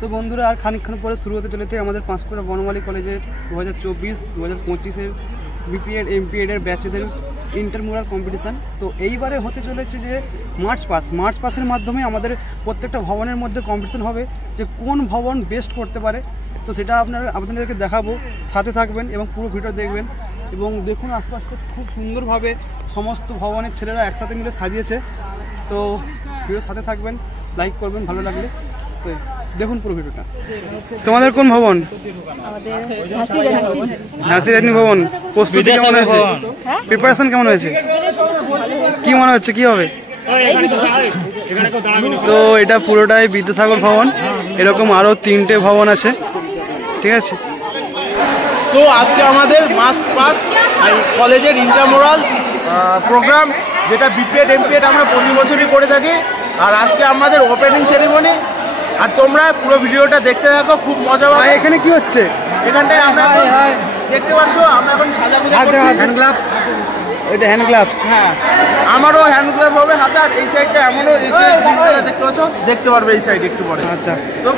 তো বন্ধুরা আর খানিকক্ষণ পরে শুরু হতে চলেছে আমাদের পাঁশকুড়া বনমালী কলেজের 2024-2025-এর বিপিএড এমপিএডের ব্যাচেদের ইন্টারমুরাল কম্পিটিশান। তো এইবারে হতে চলেছে যে মার্চ পাসের মাধ্যমে আমাদের প্রত্যেকটা ভবনের মধ্যে কম্পিটিশান হবে যে কোন ভবন বেস্ট করতে পারে। তো সেটা আপনাদেরকে দেখাবো, সাথে থাকবেন এবং পুরো ভিডিও দেখবেন। এবং দেখুন আশপাশটা খুব সুন্দরভাবে সমস্ত ভবনের ছেলেরা একসাথে মিলে সাজিয়েছে। তো ভিডিওর সাথে থাকবেন, লাইক করবেন ভালো লাগলে। তো দেখুন পুরো ভিডিওটা। তোমাদের কোন ভবন? ঝাঁসি রানী ভবন। প্রস্তুতি কেমন হয়েছে? প্রিপারেশন কেমন হয়েছে? কি মনে হচ্ছে কি হবে? তো এটা পুরোটাই বিদ্যাসাগর ভবন, এরকম আরো 3টে ভবন আছে, ঠিক আছে। তো আজকে আমাদের মাস্ট পাস কলেজের ইন্টারমোরাল প্রোগ্রাম, যেটা বিপিএড এমপিএড আমরা প্রতি বছরই করে থাকি। আর আজকে আমাদের ওপেনিং সেরিমনি। আর তোমরা পুরো ভিডিওটা দেখতে থাকো, খুব মজা পাবে। এখানে কি হচ্ছে? এখানটায় আমরা দেখতে পাচ্ছ, আমরা এখন সাজাগুজা করছি। হ্যান্ড গ্লাভস, এটা হ্যান্ড গ্লাভস। হ্যাঁ, আমারও হ্যান্ড গ্লাভ হবে হাতে। আর এই সাইডটা এমনও দেখতে পাচ্ছ, দেখতে পারবে এই সাইড একটু পরে। আচ্ছা, তো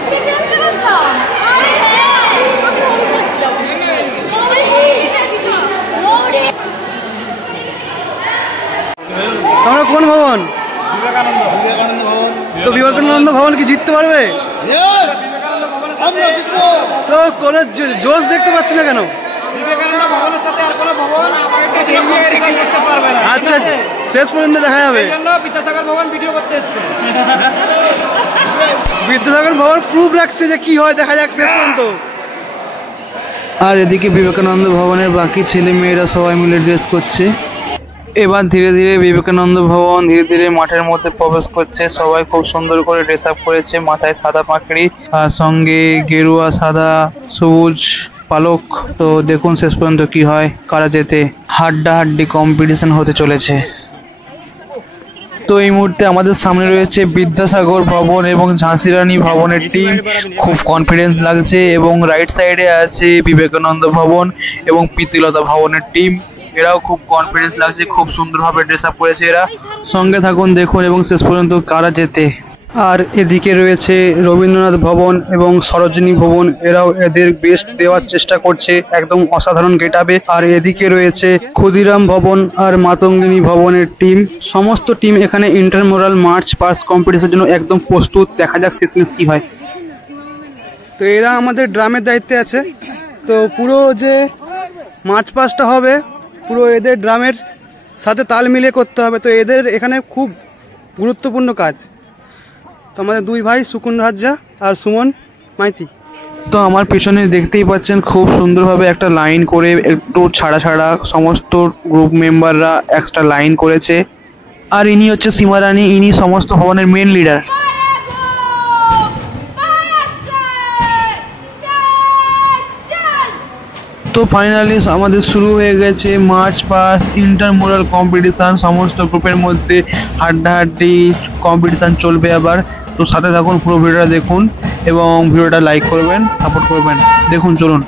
তোমরা কোন ভবন? বিবেকানন্দ ভবন। তো বিবেকানন্দ ভবন কি জিততে পারবে? তো কোনো জোশ দেখতে পাচ্ছি না কেন? আচ্ছা, শেষ পর্যন্ত দেখা যাবে। বিদ্যাসাগর ভবন প্রুফ রাখছে যে কি হয়, দেখা যাক শেষ পর্যন্ত। আর এদিকে বিবেকানন্দ ভবনের বাকি ছেলে মেয়েরা সবাই মিলে ড্রেস করছে। এবার ধীরে ধীরে বিবেকানন্দ ভবন ধীরে ধীরে মাঠের মধ্যে প্রবেশ করছে। সবাই খুব সুন্দর করে ড্রেস আপ করেছে, মাথায় সাদা পাকড়ি আর সঙ্গে গেরুয়া সাদা সবুজ পালক। তো দেখুন শেষ পর্যন্ত কি হয়, কারা যেতে। হাড্ডাহাড্ডি কম্পিটিশন হতে চলেছে। তো এই মুহূর্তে আমাদের সামনে রয়েছে বিদ্যাসাগর ভবন এবং ঝাঁসি রানী ভবনের টিম। খুব কনফিডেন্স লাগছে। এবং রাইট সাইডে আছে বিবেকানন্দ ভবন এবং প্রীতিলতা ভবনের টিম। এরাও খুব কনফিডেন্স লাগছে, খুব সুন্দরভাবে ড্রেস আপ করেছে এরা। সঙ্গে থাকুন, দেখুন এবং শেষ পর্যন্ত কারা যেতে। আর এদিকে রয়েছে রবীন্দ্রনাথ ভবন এবং সরোজিনী ভবন, এরাও এদের বেস্ট দেওয়ার চেষ্টা করছে, একদম অসাধারণ গেট আপে। আর এদিকে রয়েছে ক্ষুদিরাম ভবন আর মাতঙ্গিনী ভবনের টিম। সমস্ত টিম এখানে ইন্টারমোরাল মার্চ পাস কম্পিটিশনের জন্য একদম প্রস্তুত। দেখা যাক শেষমেশ কি হয়। তো এরা আমাদের ড্রামের দায়িত্বে আছে। তো পুরো যে মার্চ পাসটা হবে পুরো এদের ড্রামের সাথে তাল মিলিয়ে করতে হবে। তো এদের এখানে খুব গুরুত্বপূর্ণ কাজ। তো আমাদের দুই ভাই সুকুন হাজরা আর সুমন মাইতি। তো আমার পেছনে দেখতেই পাচ্ছেন খুব সুন্দরভাবে একটা লাইন করে, একটু ছাড়া ছাড়া সমস্ত গ্রুপ মেম্বাররা একটা লাইন করেছে। আর ইনি হচ্ছে সীমা রানী, ইনি সমস্ত ভবনের মেন লিডার। তো ফাইনালি আমাদের শুরু হয়ে গেছে মার্চ পাস ইন্টারমোরাল কম্পিটিশান। সমস্ত গ্রুপের মধ্যে হাড্ডাহাড্ডি কম্পিটিশান চলবে আবার। তো সাথে থাকুন, পুরো ভিডিওটা দেখুন এবং ভিডিওটা লাইক করবেন, সাপোর্ট করবেন। দেখুন, চলুন।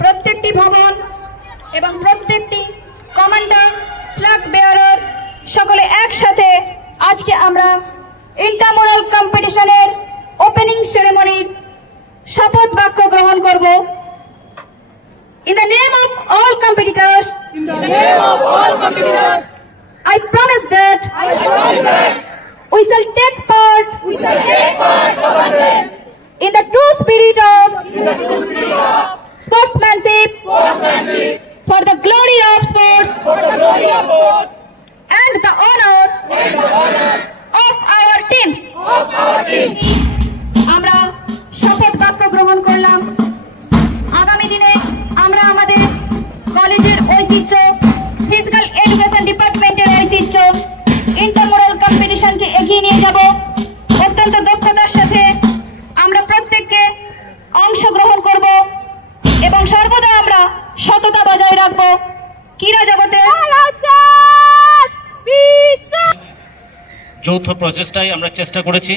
প্রত্যেকটি ভবন এবং প্রত্যেকটি কমান্ডার, ফ্ল্যাগ বেয়ারার সকলে একসাথে আজকে আমরা ইন্টারমোরাল কম্পিটিশনের ওপেনিং সেরেমনির শপথ বাক্য গ্রহণ করব। In the name of all competitors, I promise that we shall take part in the true spirit of sportsmanship for the glory of sports and the honor of our teams. আমরা শপথ বাক্য গ্রহণ করলাম। আগামী দিনে আমরা আমাদের কলেজের ঐতিহ্য, ফিজিক্যাল এডুকেশন ডিপার্টমেন্টের ঐতিহ্য, ইন্টারমোরাল কম্পিটিশনকে এগিয়ে নিয়ে যাব। অত্যন্ত দক্ষতার সাথে আমরা প্রত্যেককে অংশগ্রহণ করব এবং সর্বদা আমরা সততা বজায় রাখব। ক্রীড়া জগতে যৌথ প্রচেষ্টায় আমরা চেষ্টা করেছি,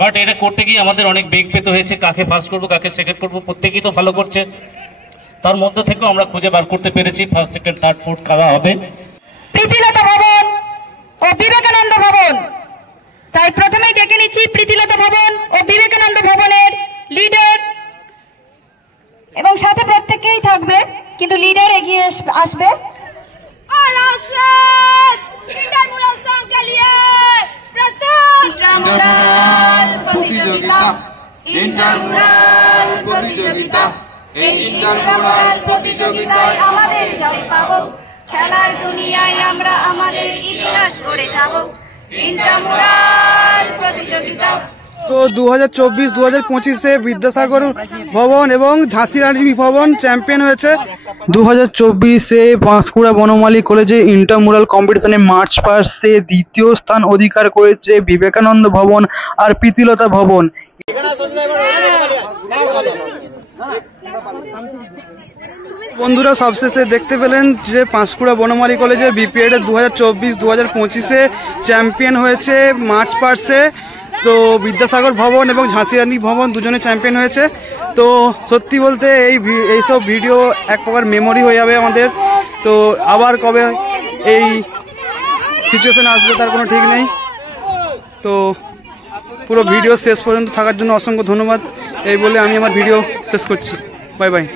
বাট এটা করতে গিয়ে আমাদের অনেক বেগ পেতে হয়েছে। কাকে ফার্স্ট করবো, কাকে সেকেন্ড করবো, প্রত্যেকেই তো ভালো করছে। তার মধ্যে থেকেও আমরা খুঁজে বার করতে পেরেছি ফার্স্ট, সেকেন্ড, থার্ড, ফোর্থ খাওয়া হবে। প্রীতিলতা ভবন ও বিবেকানন্দ ভবন, তাই প্রথমেই ডেকে নিচ্ছি প্রীতিলতা ভবন ও বিবেকানন্দ ভবনের লিডার, এবং সাথে প্রত্যেকেই থাকবে, কিন্তু লিডার এগিয়ে আসবে। প্রতিযোগিতায় আমাদের জয় পাবো, খেলার দুনিয়ায় আমরা আমাদের ইতিহাস গড়ে যাব। ইন্টারমোরাল প্রতিযোগিতা। তো 2024-2025-এ বিদ্যাসাগর ভবন এবং ঝাঁসি রানী ভবন চ্যাম্পিয়ন হয়েছে। 2024-এ পাঁশকুড়া বনমালী কলেজে ইন্টারমোরাল কম্পিটিশনে মার্চ পাস্টে দ্বিতীয় স্থান অধিকার করেছে বিবেকানন্দ ভবন আর প্রীতিলতা ভবন। বন্ধুরা, সবশেষে দেখতে পেলেন যে পাঁশকুড়া বনমালী কলেজের বিপিএড 2024-2025-এ চ্যাম্পিয়ন হয়েছে মার্চ পাস্টে। তো বিদ্যাসাগর ভবন এবং ঝাঁসি রানী ভবন দুজনে চ্যাম্পিয়ন হয়েছে। তো সত্যি বলতে এইসব ভিডিও এক প্রকার মেমোরি হয়ে যাবে আমাদের। তো আবার কবে এই সিচুয়েশন আসবে তার কোনো ঠিক নেই। তো পুরো ভিডিও শেষ পর্যন্ত থাকার জন্য অসংখ্য ধন্যবাদ। এই বলে আমি আমার ভিডিও শেষ করছি। Bye bye.